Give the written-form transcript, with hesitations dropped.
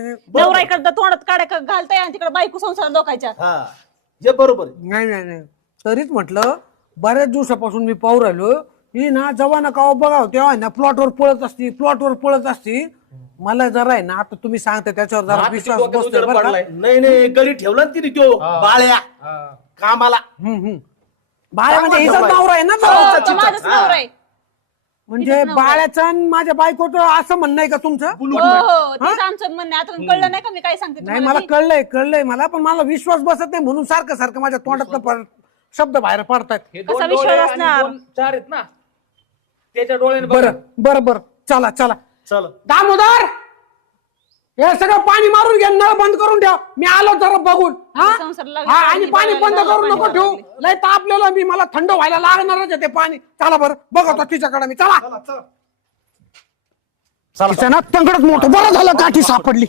नवराईकडं तोंडात काड्या घालताय आणि तिकडे बायको संसार लोकांच्या. हा हे बरोबर आहे. नाही नाही नाही तरीच म्हटलं बऱ्याच दिवसापासून मी पाहू राहिलो ही ना जेव्हा ना का बघा तेव्हा ना प्लॉटवर पळत असती मला जरा आहे ना आता तुम्ही सांगता त्याच्यावर जरा विश्वास बसतोय बरं का? नाही गडी ठेवला ना तिने तो बाळ्या कामाला. बाळ्या म्हणजे हिचा नवरा आहे ना तो. हो, माझाच नवरा आहे. म्हणजे बाळ्याचं आणि माझ्या बायकोचं असं म्हणणं आहे का तुमचं? हो हो तेच आमचं म्हणणं आहे. आता कळलं नाही का मी काय सांगते नाही तुम्हाला मला ती? कळलंय मला पण मला विश्वास बसत नाही म्हणून सारखं माझ्या तोंडात शब्द बाहेर पडतात. हे कसा दोन विश्वास डोळे आणि असणार? दोन चार आहेत ना त्याच्या डोळ्याने बघा. बरं चला चल दामोदर हे सगळं पाणी मारून घ्या नळ बंद करून ठेव मी आलो जरा बघून संसार लागला, आणि पाणी बंद पाणी करून नको पाणी ठेवू लागले. लय तापलेलं मी मला थंड व्हायला लागणारच आहे ते पाणी. चला बरं बघतो तिच्याकडे मी चला तिचं ना तंगडच मोठं बरं झालं काठी सापडली.